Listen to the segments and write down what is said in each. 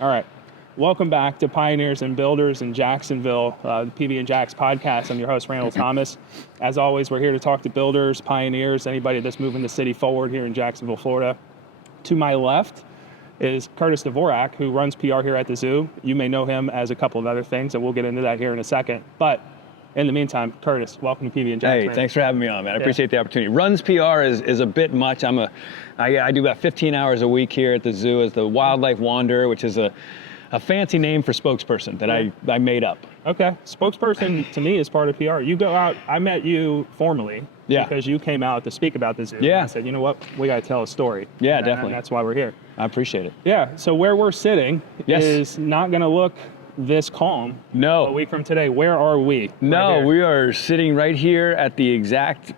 All right. Welcome back to Pioneers and Builders in Jacksonville, the PB and Jax podcast. I'm your host, Randall Thomas. As always, we're here to talk to builders, pioneers, anybody that's moving the city forward here in Jacksonville, Florida. To my left is Curtis Dvorak, who runs PR here at the zoo. You may know him as a couple of other things, and we'll get into that here in a second. But in the meantime, Curtis, welcome to PB and Jax. Hey, thanks for having me on, man. I appreciate the opportunity. Runs PR is a bit much. I do about 15 hours a week here at the zoo as the wildlife wanderer, which is a fancy name for spokesperson that I made up. Okay. Spokesperson to me is part of PR. You go out, I met you formally because you came out to speak about the zoo. Yeah. I said, you know what, we got to tell a story. Yeah, definitely. And that's why we're here. I appreciate it. Yeah. So where we're sitting is not going to look this calm. No. A week from today. Where are we? No, we are sitting right here at the exact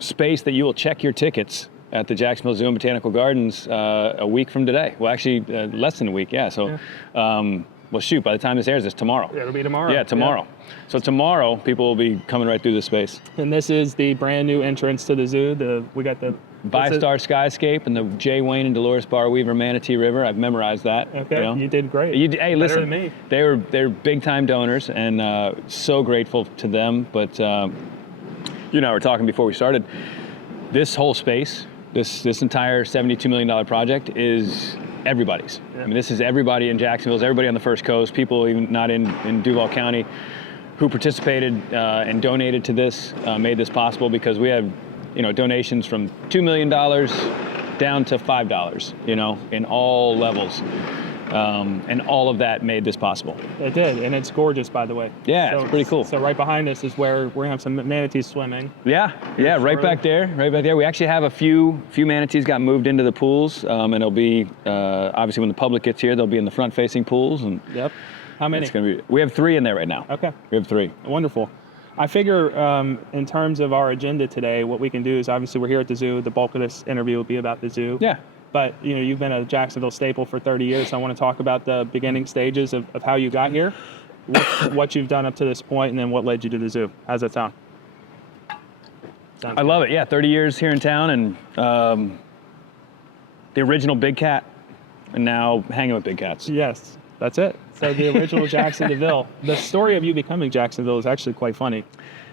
space that you will check your tickets at the Jacksonville Zoo and Botanical Gardens a week from today. Well, actually, less than a week, yeah. So, well, shoot, by the time this airs, it's tomorrow. Yeah, it'll be tomorrow. Yeah, tomorrow. Yeah. So tomorrow, people will be coming right through this space. And this is the brand new entrance to the zoo. We got the Bi-Star Skyscape and the J. Wayne and Dolores Bar Weaver Manatee River. I've memorized that. Okay, you did great. Hey, listen, than me. They're big time donors, and so grateful to them. But you and I were talking before we started. This whole space, this entire $72 million project is everybody's. Yeah. I mean, this is everybody in Jacksonville, it's everybody on the First Coast, people even not in Duval County who participated and donated to this, made this possible, because we have, donations from $2 million down to $5, in all levels. And all of that made this possible. It did, and it's gorgeous, by the way. Yeah, it's pretty cool. So right behind us is where we're gonna have some manatees swimming. Yeah, right back there. We actually have a few manatees got moved into the pools, and it'll be obviously when the public gets here, they'll be in the front-facing pools. And yep. How many? We have 3 in there right now. Okay. We have 3. Wonderful. I figure in terms of our agenda today, what we can do is, obviously we're here at the zoo. The bulk of this interview will be about the zoo. Yeah. But you've been a Jacksonville staple for 30 years. So I want to talk about the beginning stages of how you got here, what you've done up to this point, and then what led you to the zoo. How's that sound? I love it. Yeah, 30 years here in town, and the original big cat, and now hanging with big cats. Yes, that's it. So the original Jaxson de Ville. The story of you becoming Jacksonville is actually quite funny.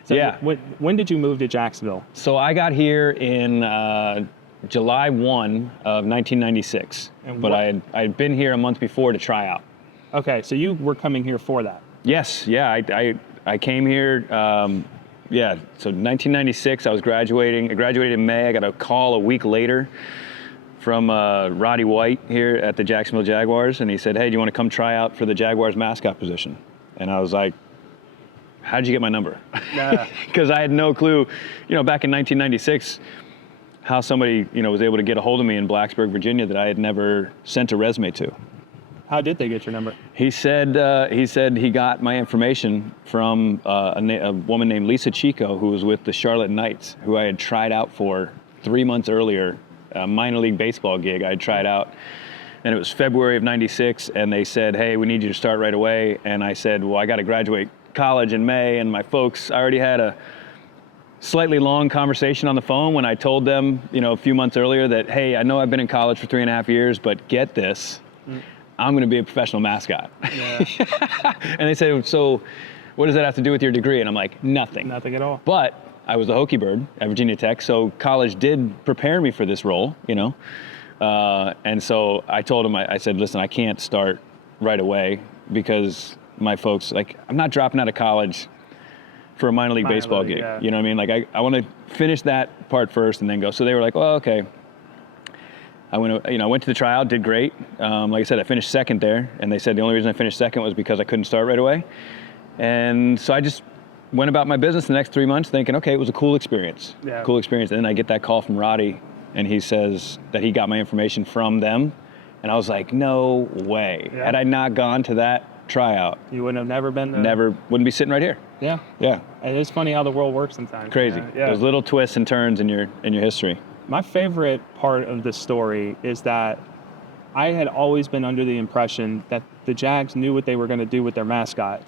So yeah. When did you move to Jacksonville? So I got here in July 1 of 1996, but I had been here a month before to try out. Okay, so you were coming here for that? Yes, yeah, I came here, so 1996, I graduated in May. I got a call a week later from Roddy White here at the Jacksonville Jaguars, and he said, hey, do you want to come try out for the Jaguars mascot position? And I was like, how'd you get my number? Because I had no clue, back in 1996, how somebody, was able to get a hold of me in Blacksburg, Virginia, that I had never sent a resume to. How did they get your number? He said he got my information from a woman named Lisa Chico, who was with the Charlotte Knights, who I had tried out for 3 months earlier, a minor league baseball gig I had tried out. And it was February of 96, and they said, hey, we need you to start right away. And I said, well, I got to graduate college in May, and my folks, I already had a slightly long conversation on the phone when I told them, a few months earlier that, hey, I know I've been in college for 3.5 years, but get this, I'm going to be a professional mascot. Yeah. And they said, so what does that have to do with your degree? And I'm like, nothing. Nothing at all. But I was a Hokie Bird at Virginia Tech, so college did prepare me for this role, and so I told him, I said, listen, I can't start right away because my folks, I'm not dropping out of college for a minor league baseball gig. Yeah. You know what I mean? I want to finish that part first and then go. So they were like, well, okay. I went to the tryout, did great. Like I said, I finished second there, and they said the only reason I finished second was because I couldn't start right away. And so I just went about my business the next 3 months thinking, okay, it was a cool experience. Yeah. Cool experience. And then I get that call from Roddy, and he says that he got my information from them. And I was like, no way. Yeah. Had I not gone to that tryout, you wouldn't have never been there. Wouldn't be sitting right here. Yeah. Yeah. It is funny how the world works sometimes. Crazy. Yeah. Those little twists and turns in your history. My favorite part of the story is that I had always been under the impression that the Jags knew what they were going to do with their mascot,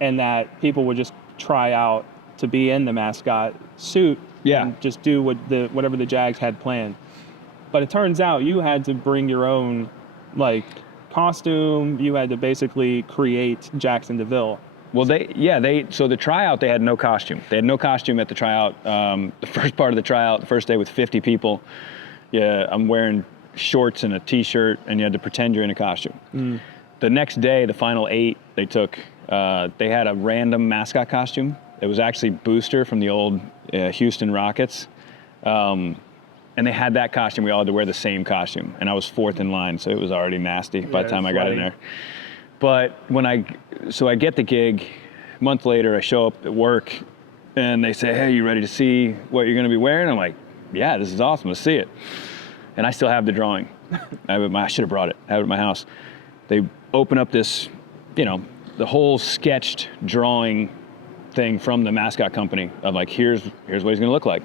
and that people would just try out to be in the mascot suit and just do whatever the Jags had planned. But it turns out you had to bring your own costume. You had to basically create Jaxson de Ville. Well, so the tryout, they had no costume. They had no costume at the tryout. The first part of the tryout, the first day with 50 people, I'm wearing shorts and a t-shirt, and you had to pretend you're in a costume. The next day, the final 8, they had a random mascot costume. It was actually Booster from the old Houston Rockets. And they had that costume. We all had to wear the same costume. And I was 4th in line, so it was already nasty by the time I got in there. But so I get the gig. A month later, I show up at work, and they say, "Hey, you ready to see what you're going to be wearing?" I'm like, "Yeah, this is awesome. Let's see it." And I still have the drawing. I should have brought it. I have it at my house. They open up this, the whole sketched drawing thing from the mascot company of like, here's what he's going to look like.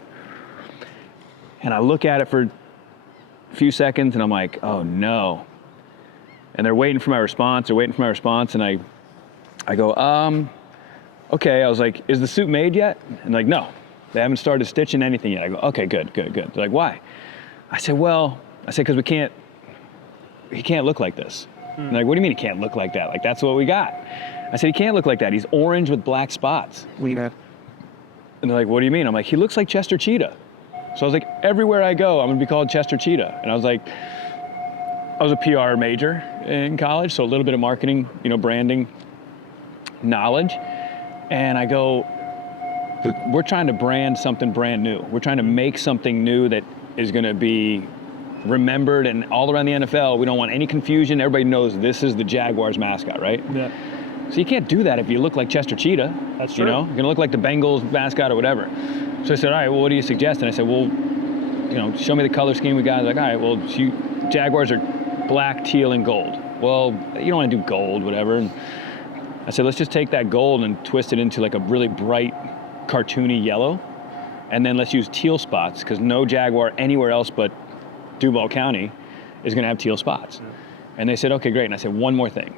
And I look at it for a few seconds, and I'm like, oh no. And they're waiting for my response. And I go, okay. I was like, is the suit made yet? And like, no, they haven't started stitching anything yet. I go, okay, good. They're like, why? I said, because he can't look like this. And they're like, what do you mean he can't look like that? Like, that's what we got. I said, he can't look like that. He's orange with black spots. And they're like, what do you mean? I'm like, he looks like Chester Cheetah. So I was like, everywhere I go, I'm gonna be called Chester Cheetah. And I was like, I was a PR major in college, so a little bit of marketing, branding knowledge. And I go, we're trying to brand something brand new. We're trying to make something new that is gonna be remembered and all around the NFL. We don't want any confusion. Everybody knows this is the Jaguars mascot, right? Yeah. So you can't do that if you look like Chester Cheetah. That's true. You're gonna look like the Bengals mascot or whatever. So I said, all right, well, what do you suggest? And I said, well, show me the color scheme we got. They're like, all right, well, Jaguars are black, teal, and gold. Well, you don't want to do gold, whatever. And I said, let's just take that gold and twist it into like a really bright, cartoony yellow. And then let's use teal spots, because no Jaguar anywhere else but Duval County is going to have teal spots. Yeah. And they said, okay, great. And I said, one more thing.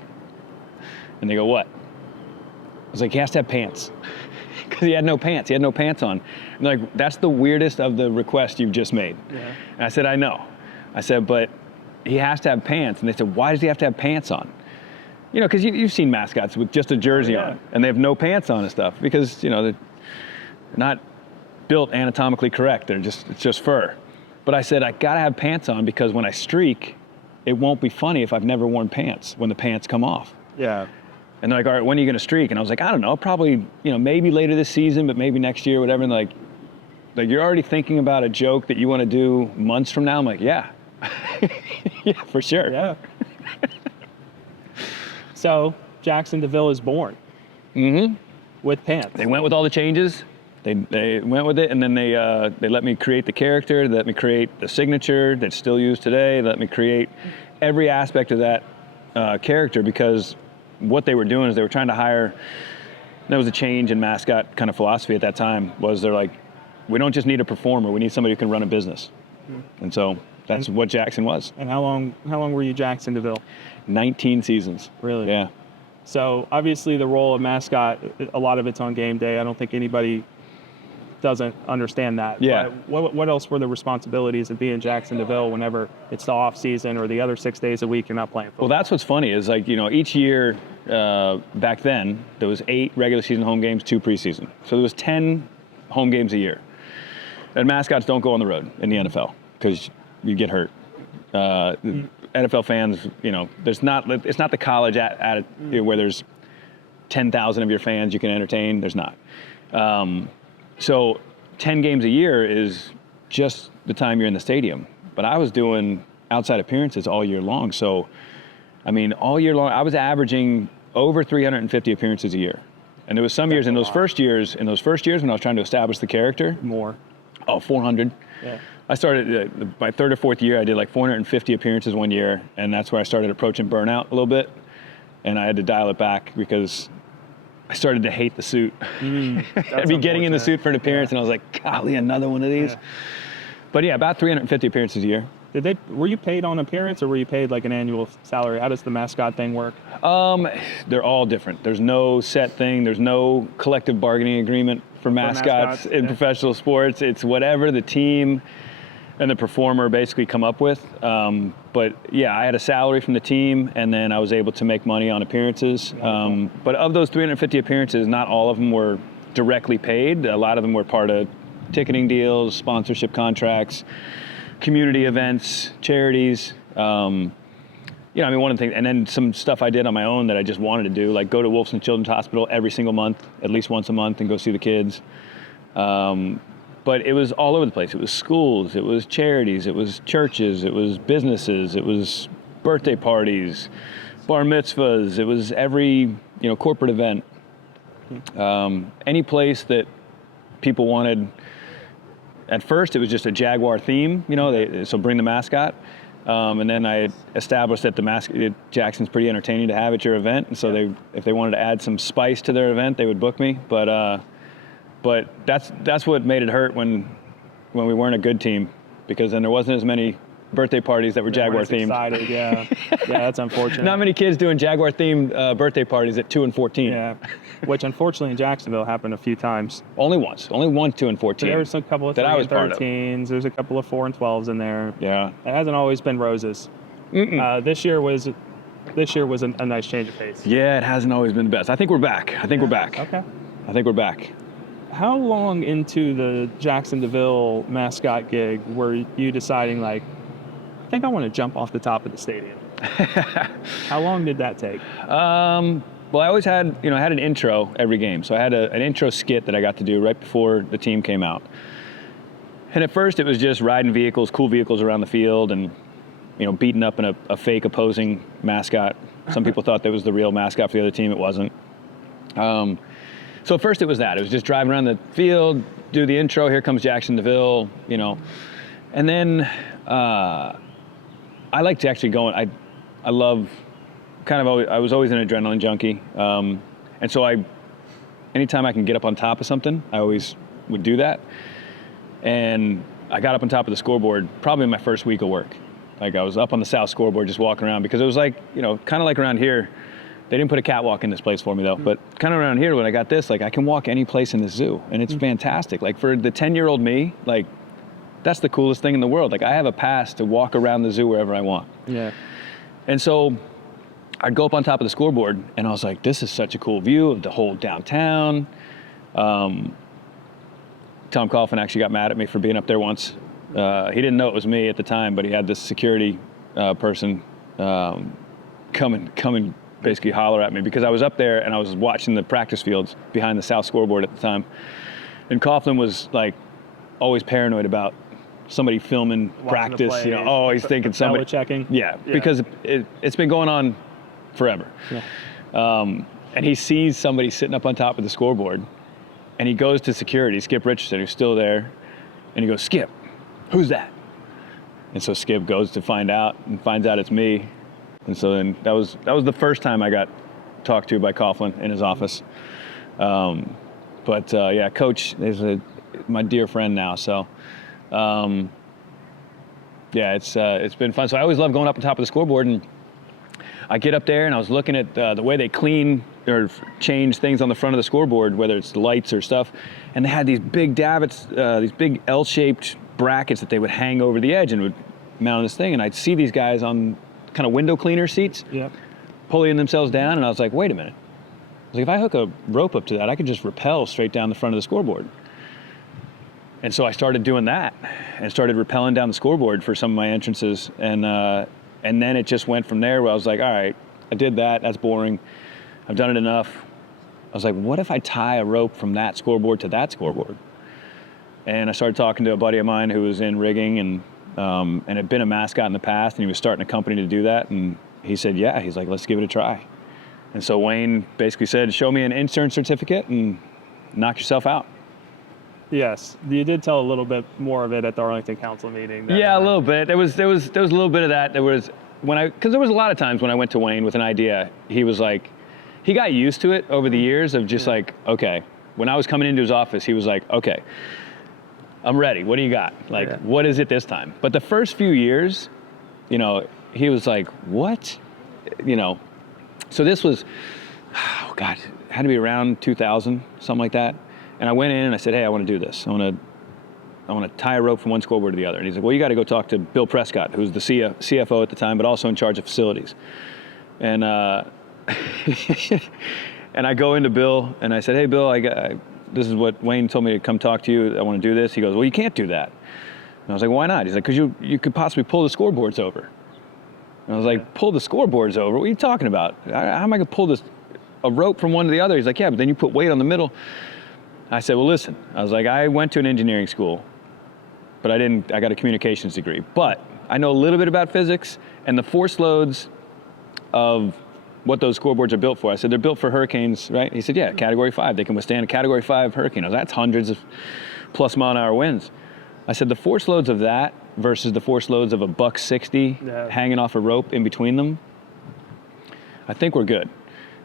And they go, what? I was like, he has to have pants. Because he had no pants. He had no pants on. And they're like, that's the weirdest of the requests you've just made. Yeah. And I said, I know. I said, but he has to have pants. And they said, why does he have to have pants on? Because you've seen mascots with just a jersey on, and they have no pants on and stuff, because, they're not built anatomically correct. It's just fur. But I said, I gotta have pants on, because when I streak, it won't be funny if I've never worn pants when the pants come off. Yeah. And they're like, all right, when are you gonna streak? And I was like, I don't know, probably, maybe later this season, but maybe next year, whatever. And like you're already thinking about a joke that you wanna do months from now? I'm like, yeah. Yeah, for sure. Yeah. So Jaxson de Ville is born. Mm-hmm. With pants. They went with all the changes. They went with it, and then they let me create the character, they let me create the signature that's still used today, they let me create every aspect of that character, because what they were doing is they were trying to hire, there was a change in mascot kind of philosophy at that time, was they're like, we don't just need a performer, we need somebody who can run a business. And so that's what Jaxson was. And how long were you Jaxson de Ville? 19 seasons. Really? Yeah. So obviously the role of mascot, a lot of it's on game day. I don't think anybody doesn't understand that. Yeah. But what else were the responsibilities of being Jaxson de Ville whenever it's the off season or the other 6 days a week you're not playing football? Well, that's what's funny is each year back then there was 8 regular season home games, 2 preseason. So there was 10 home games a year. And mascots don't go on the road in the NFL because you get hurt. NFL fans, it's not the college where there's 10,000 of your fans you can entertain. There's not. So 10 games a year is just the time you're in the stadium. But I was doing outside appearances all year long. So, all year long, I was averaging over 350 appearances a year. And there was some years in those first years when I was trying to establish the character. More. Oh, 400. Yeah. I started, my 3rd or 4th year, I did like 450 appearances one year. And that's where I started approaching burnout a little bit. And I had to dial it back because I started to hate the suit. I'd be getting in the suit for an appearance, and I was like, golly, another one of these. Yeah. But yeah, about 350 appearances a year. Were you paid on appearance, or were you paid like an annual salary? How does the mascot thing work? They're all different. There's no set thing. There's no collective bargaining agreement for mascots in professional sports. It's whatever the team and the performer basically come up with. But yeah, I had a salary from the team, and then I was able to make money on appearances. But of those 350 appearances, not all of them were directly paid. A lot of them were part of ticketing deals, sponsorship contracts, community events, charities. You know, I mean, one of the things, and then some stuff I did on my own that I just wanted to do, like go to Wolfson Children's Hospital every single month, at least once a month, and go see the kids. But it was all over the place. It was schools, it was charities, it was churches, it was businesses, it was birthday parties, bar mitzvahs, it was every, you know, corporate event. Any place that people wanted. At first, it was just a Jaguar theme, you know, so bring the mascot. And then I established that Jackson's pretty entertaining to have at your event, and so if they wanted to add some spice to their event, they would book me. But that's what made it hurt when we weren't a good team, because then there wasn't as many birthday parties that were Jaguar themed. Excited, yeah. Yeah, that's unfortunate. Not many kids doing Jaguar themed birthday parties at 2 and 14. Yeah, which unfortunately in Jacksonville happened a few times. Only once, 2 and 14. So there's a couple of 3 and 13s. There's a couple of 4 and 12s in there. Yeah, it hasn't always been roses. This year was a nice change of pace. Yeah, it hasn't always been the best. I think we're back. Okay. I think we're back. How long into the Jaxson de Ville mascot gig were you deciding, like, I think I want to jump off the top of the stadium? How long did that take? Well, I always had, you know, I had an intro every game. So I had an intro skit that I got to do right before the team came out. And at first it was just riding vehicles, cool vehicles around the field, and, you know, beating up in a fake opposing mascot. Some people thought that was the real mascot for the other team. It wasn't. So at first it was that. It was just driving around the field, do the intro, here comes Jaxson de Ville, you know. And then I like to actually go, I love, I was always an adrenaline junkie. And so anytime I can get up on top of something, I always would do that. And I got up on top of the scoreboard probably in my first week of work. Like, I was up on the south scoreboard just walking around, because it was like, you know, kind of like around here. They didn't put a catwalk in this place for me though, but kind of around here when I got this, like, I can walk any place in this zoo, and it's fantastic. Like, for the 10-year-old me, like, that's the coolest thing in the world. Like, I have a pass to walk around the zoo wherever I want. Yeah. And so I'd go up on top of the scoreboard, and I was like, this is such a cool view of the whole downtown. Tom Coughlin actually got mad at me for being up there once. He didn't know it was me at the time, but he had this security person come and basically holler at me, because I was up there and I was watching the practice fields behind the south scoreboard at the time. And Coughlin was like always paranoid about somebody filming watching practice, you know, oh, he's thinking somebody checking. Yeah, because it's been going on forever. Yeah. And he sees somebody sitting up on top of the scoreboard, and he goes to security, Skip Richardson, who's still there, and he goes, Skip, who's that? And so Skip goes to find out, and finds out it's me. And so then that was the first time I got talked to by Coughlin in his office. Yeah, Coach is my dear friend now. So yeah, it's been fun. So I always love going up on top of the scoreboard, and I get up there and I was looking at the way they clean or change things on the front of the scoreboard, whether it's the lights or stuff. And they had these big davits, these big L-shaped brackets that they would hang over the edge and would mount on this thing. And I'd see these guys on kind of window cleaner seats, pulling themselves down. And I was like, wait a minute. I was like, if I hook a rope up to that, I could just rappel straight down the front of the scoreboard. And so I started doing that and started rappelling down the scoreboard for some of my entrances. And then it just went from there, where I was like, all right, I did that. That's boring. I've done it enough. I was like, what if I tie a rope from that scoreboard to that scoreboard? And I started talking to a buddy of mine who was in rigging and had been a mascot in the past, and he was starting a company to do that. And he said, yeah, he's like, let's give it a try. And so Wayne basically said, show me an insurance certificate and knock yourself out. Yes, you did tell a little bit more of it at the Arlington Council meeting. Yeah, a little bit. There was a little bit of that. Because there was a lot of times when I went to Wayne with an idea, he was like, he got used to it over the years of just like, okay. When I was coming into his office, he was like, okay, I'm ready. What do you got? Like, what is it this time? But the first few years, you know, he was like, what? You know, so this was, oh God, it had to be around 2000, something like that. And I went in and I said, hey, I want to do this. I want to tie a rope from one scoreboard to the other. And he's like, well, you got to go talk to Bill Prescott, who's the CFO at the time, but also in charge of facilities. And and I go into Bill and I said, hey, Bill, this is what Wayne told me to come talk to you. I want to do this. He goes, well, you can't do that. And I was like, why not? He's like, because you could possibly pull the scoreboards over. And I was like, pull the scoreboards over? What are you talking about? How am I going to pull a rope from one to the other? He's like, yeah, but then you put weight on the middle. I said, well, listen. I was like, I went to an engineering school, but I got a communications degree. But I know a little bit about physics and the force loads of what those scoreboards are built for. I said, they're built for hurricanes, right? He said, yeah, Category 5. They can withstand a Category 5 hurricane. That's hundreds of plus mile-an-hour winds. I said, the force loads of that versus the force loads of a $160 hanging off a rope in between them, I think we're good.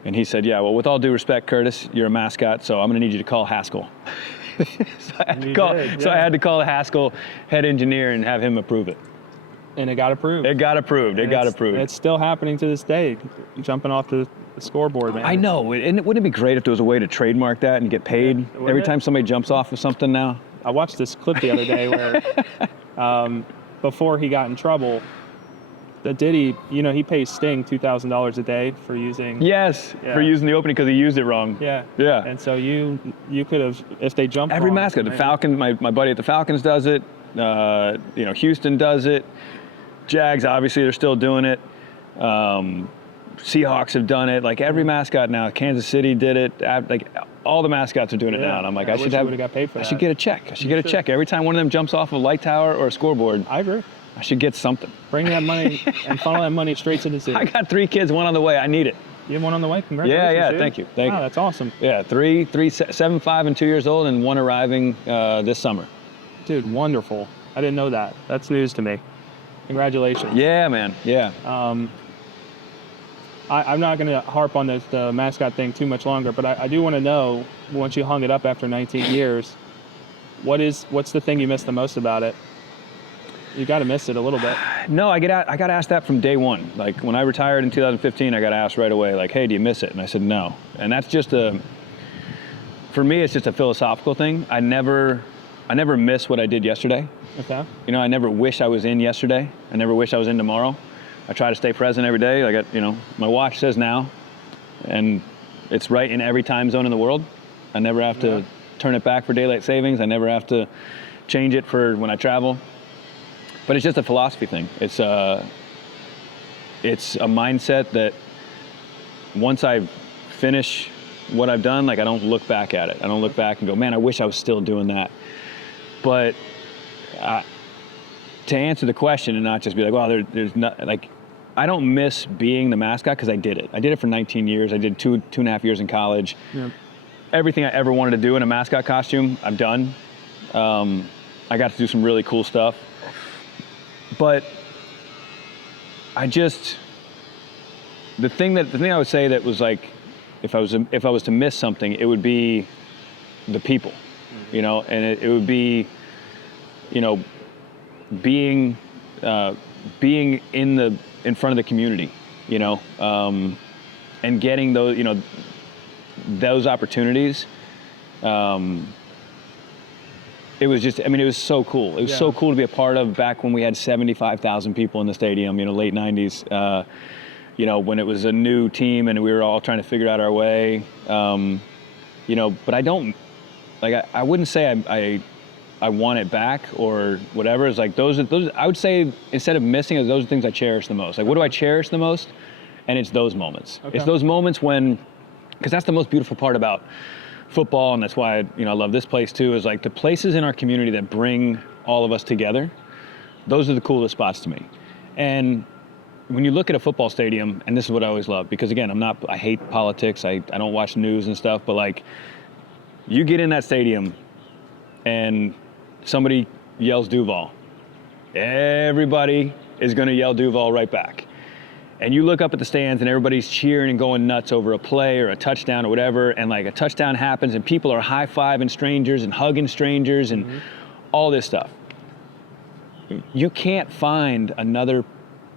And he said, yeah, well, with all due respect, Curtis, you're a mascot, so I'm going to need you to call Haskell. So I had to call the Haskell head engineer and have him approve it. And it got approved. It got approved. It's still happening to this day, jumping off the scoreboard, man. I know. And wouldn't it be great if there was a way to trademark that and get paid every time somebody jumps off of something now? I watched this clip the other day where before he got in trouble, the Diddy, he pays Sting $2,000 a day for using. Yes, for using the opening because he used it wrong. Yeah. Yeah. And so you could have, if they jumped every wrong, mascot, the Falcon, my buddy at the Falcons does it. Houston does it. Jags, obviously, they're still doing it. Seahawks have done it. Like every mascot now, Kansas City did it. Like all the mascots are doing it now. And I'm like, I should got paid for that. I should get a check. I should get a check every time one of them jumps off a light tower or a scoreboard. I agree. I should get something. Bring that money and funnel that money straight to the zoo. I got 3 kids, 1 on the way. I need it. You have 1 on the way? Congratulations. Yeah. Dude. Thank you. Wow, that's awesome. Yeah, 3, 7, 5, and 2 years old, and 1 arriving this summer. Dude, wonderful. I didn't know that. That's news to me. Congratulations. Yeah, man. Yeah. I'm not going to harp on the mascot thing too much longer, but I do want to know, once you hung it up after 19 years, what's the thing you miss the most about it? You got to miss it a little bit. No, I got asked that from day one. Like when I retired in 2015, I got asked right away, like, hey, do you miss it? And I said, no. And that's just for me, it's just a philosophical thing. I never miss what I did yesterday. Okay. I never wish I was in yesterday. I never wish I was in tomorrow. I try to stay present every day. Like, my watch says now, and it's right in every time zone in the world. I never have to turn it back for daylight savings. I never have to change it for when I travel. But it's just a philosophy thing. It's a mindset that once I finish what I've done, like I don't look back at it. I don't look back and go, man, I wish I was still doing that. But to answer the question and not just be like, well, there's not, like, I don't miss being the mascot because I did it. I did it for 19 years. I did 2.5 years in college. Yeah. Everything I ever wanted to do in a mascot costume, I've done. I got to do some really cool stuff. But the thing I would say that was like, if I was to miss something, it would be the people, and it would be, being in front of the community, and getting those, those opportunities. It was just, it was so cool. It was so cool to be a part of back when we had 75,000 people in the stadium, late 90s, when it was a new team and we were all trying to figure out our way. But I don't, like, I wouldn't say I want it back or whatever. It's like those, I would say instead of missing it, those are the things I cherish the most. Like, what do I cherish the most? And it's those moments. Okay. It's those moments when, because that's the most beautiful part about football, and that's why I love this place too, is like the places in our community that bring all of us together. Those are the coolest spots to me. And when you look at a football stadium, and this is what I always love, because again, I hate politics, I don't watch news and stuff, but like, you get in that stadium and somebody yells Duval, everybody is gonna yell Duval right back. And you look up at the stands and everybody's cheering and going nuts over a play or a touchdown or whatever, and like a touchdown happens and people are high-fiving strangers and hugging strangers and all this stuff. You can't find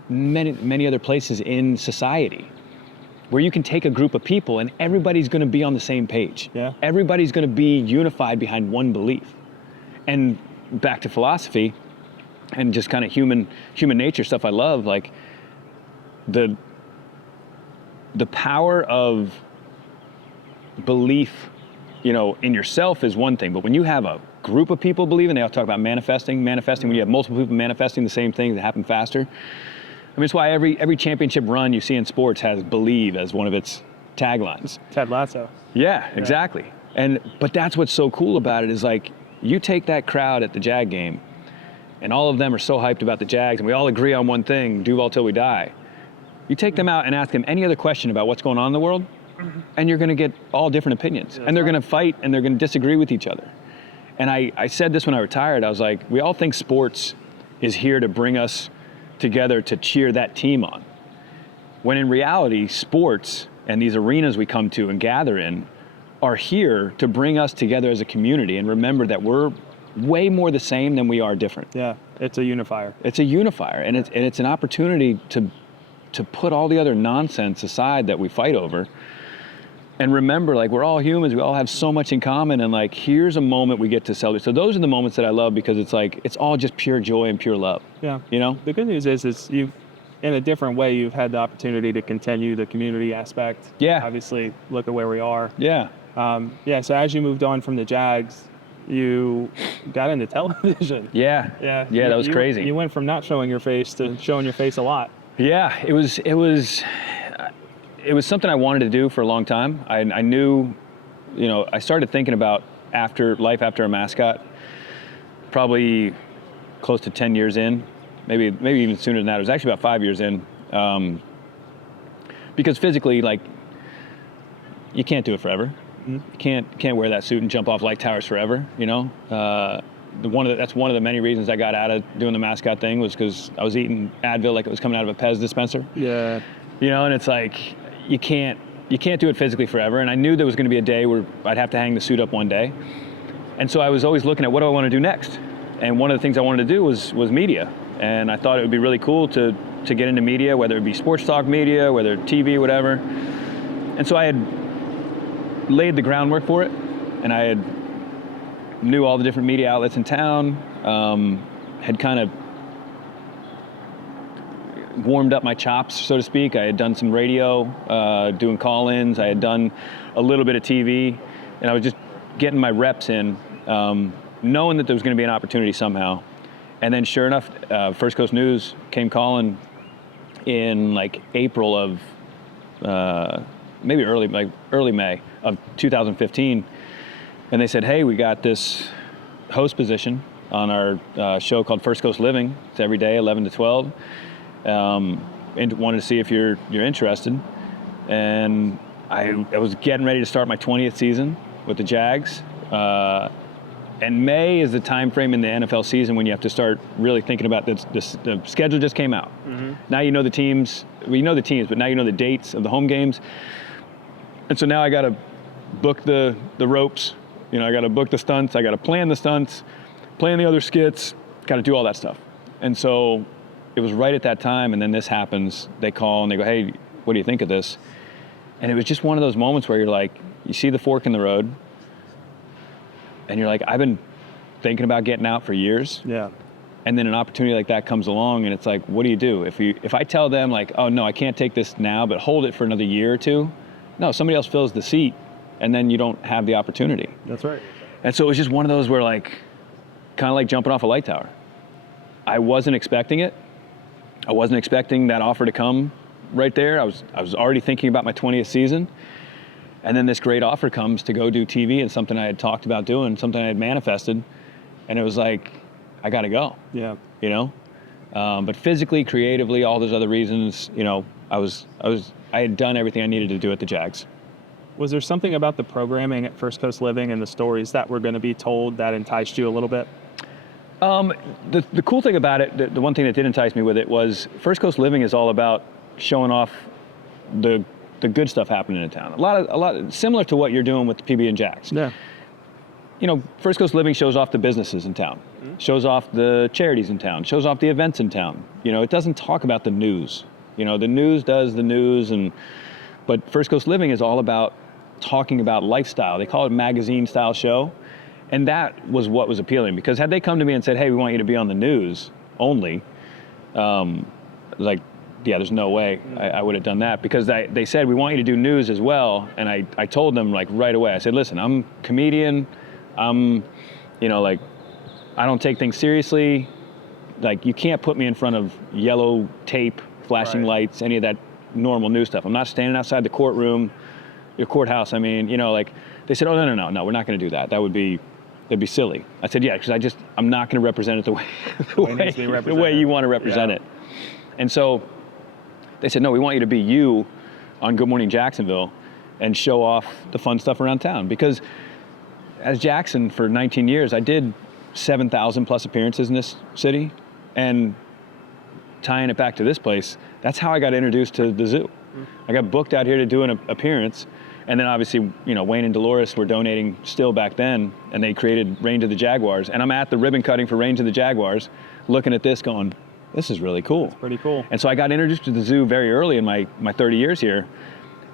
many other places in society where you can take a group of people and everybody's gonna be on the same page. Yeah. Everybody's gonna be unified behind one belief. And back to philosophy and just kind of human nature stuff I love, like the power of belief, in yourself is one thing, but when you have a group of people believing, they all talk about manifesting, when you have multiple people manifesting the same thing that happen faster. I mean, it's why every championship run you see in sports has believe as one of its taglines. Ted Lasso. Yeah, exactly. But that's what's so cool about it is like, you take that crowd at the Jag game and all of them are so hyped about the Jags and we all agree on one thing, Duval till we die. You take them out and ask them any other question about what's going on in the world and you're going to get all different opinions. And they're going to fight and they're going to disagree with each other. And I said this when I retired, I was like, we all think sports is here to bring us together to cheer that team on. When in reality, sports and these arenas we come to and gather in are here to bring us together as a community and remember that we're way more the same than we are different. Yeah, it's a unifier. It's a unifier, and it's an opportunity to put all the other nonsense aside that we fight over and remember, like, we're all humans, we all have so much in common, and like, here's a moment we get to celebrate. So those are the moments that I love because it's like, it's all just pure joy and pure love. Yeah. The good news is you've, in a different way, you've had the opportunity to continue the community aspect. Yeah. Obviously, look at where we are. Yeah. So as you moved on from the Jags, you got into television. Yeah. Yeah. Yeah, that was crazy. You went from not showing your face to showing your face a lot. Yeah, it was something I wanted to do for a long time. I knew, I started thinking about life after a mascot, probably close to 10 years in, maybe even sooner than that. It was actually about 5 years in, because physically, like, you can't do it forever. You can't wear that suit and jump off light towers forever. That's one of the many reasons I got out of doing the mascot thing was because I was eating Advil like it was coming out of a Pez dispenser. Yeah. And it's like, you can't do it physically forever. And I knew there was going to be a day where I'd have to hang the suit up one day. And so I was always looking at what do I want to do next? And one of the things I wanted to do was media. And I thought it would be really cool to get into media, whether it be sports talk media, whether TV, whatever. And so I had laid the groundwork for it. And I knew all the different media outlets in town, had kind of warmed up my chops, so to speak. I had done some radio, doing call-ins. I had done a little bit of TV, and I was just getting my reps in, knowing that there was going to be an opportunity somehow. And then sure enough, First Coast News came calling in like April of, maybe early May of 2015. And they said, hey, we got this host position on our show called First Coast Living. It's every day, 11 to 12. And wanted to see if you're interested. And I was getting ready to start my 20th season with the Jags. And May is the time frame in the NFL season when you have to start really thinking about this. The schedule just came out. Mm-hmm. Now you know the teams. Well, you know the teams, but now you know the dates of the home games. And so now I got to book the ropes. I got to book the stunts. I got to plan the stunts, plan the other skits, got to do all that stuff. And so it was right at that time, and then this happens. They call and they go, hey, what do you think of this? And it was just one of those moments where you're like, you see the fork in the road, and you're like, I've been thinking about getting out for years. Yeah. And then an opportunity like that comes along, and it's like, what do you do? If I tell them, like, oh, no, I can't take this now, but hold it for another year or two, no, somebody else fills the seat, and then you don't have the opportunity. That's right. And so it was just one of those where, like, kind of like jumping off a light tower. I wasn't expecting it. I wasn't expecting that offer to come right there. I was already thinking about my 20th season. And then this great offer comes to go do TV, and something I had talked about doing, something I had manifested. And it was like, I got to go. Yeah. But physically, creatively, all those other reasons, I had done everything I needed to do at the Jags. Was there something about the programming at First Coast Living and the stories that were going to be told that enticed you a little bit? The cool thing about it, the one thing that did entice me with it was First Coast Living is all about showing off the good stuff happening in town. A lot similar to what you're doing with the PB and Jags. Yeah. First Coast Living shows off the businesses in town, shows off the charities in town, shows off the events in town. It doesn't talk about the news. The news does the news, but First Coast Living is all about talking about lifestyle. They call it a magazine style show. And that was what was appealing, because had they come to me and said, hey, we want you to be on the news only, like, yeah, there's no way I would have done that, because they said, we want you to do news as well. And I told them like right away, I said, listen, I'm a comedian. I'm, like, I don't take things seriously. Like, you can't put me in front of yellow tape, flashing lights, any of that normal news stuff. I'm not standing outside the courtroom, your courthouse. I mean, like, they said, oh, no, we're not going to do that. That'd be silly. I said, yeah, because I'm not going to represent it the way you want to represent it. And so they said, no, we want you to be you on Good Morning Jacksonville and show off the fun stuff around town. Because as Jackson for 19 years, I did 7,000 plus appearances in this city. And tying it back to this place, that's how I got introduced to the zoo. I got booked out here to do an appearance. And then obviously, Wayne and Dolores were donating still back then, and they created Range of the Jaguars. And I'm at the ribbon cutting for Range of the Jaguars, looking at this going, this is really cool. It's pretty cool. And so I got introduced to the zoo very early in my 30 years here,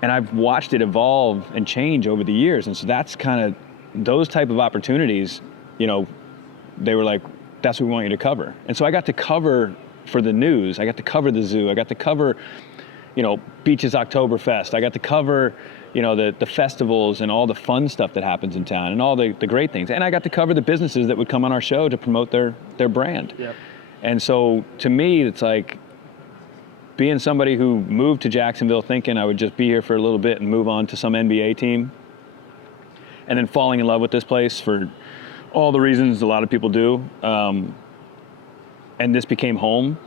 and I've watched it evolve and change over the years. And so that's kind of those type of opportunities, they were like, that's what we want you to cover. And so I got to cover for the news. I got to cover the zoo. I got to cover, Beaches Oktoberfest. I got to cover, the festivals and all the fun stuff that happens in town and all the great things. And I got to cover the businesses that would come on our show to promote their brand. Yep. And so to me, it's like being somebody who moved to Jacksonville thinking I would just be here for a little bit and move on to some NBA team, and then falling in love with this place for all the reasons a lot of people do. And this became home.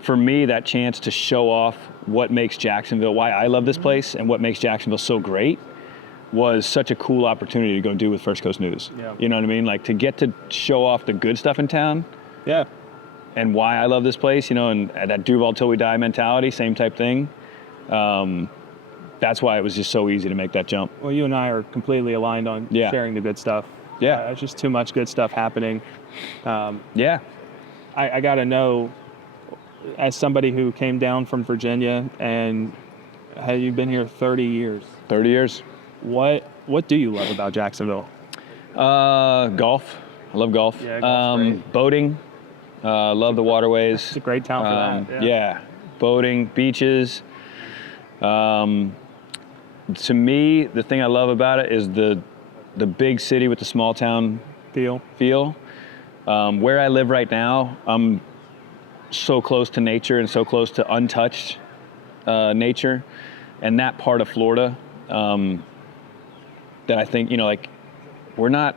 For me, that chance to show off what makes Jacksonville, why I love this place and what makes Jacksonville so great, was such a cool opportunity to go do with First Coast News. Yeah. You know what I mean? Like, to get to show off the good stuff in town. Yeah. And why I love this place, and that Duval till we die mentality, same type thing. That's why it was just so easy to make that jump. Well, you and I are completely aligned on sharing the good stuff. Yeah. There's just too much good stuff happening. Yeah. I got to know, as somebody who came down from Virginia, and you've been here 30 years. 30 years. What do you love about Jacksonville? Golf. I love golf. Yeah, golf's great. Boating. Love the waterways. It's a great town for that. Yeah. Boating, beaches. To me, the thing I love about it is the big city with the small town feel. Where I live right now, I'm so close to nature and so close to untouched nature, and that part of Florida that I think, like, we're not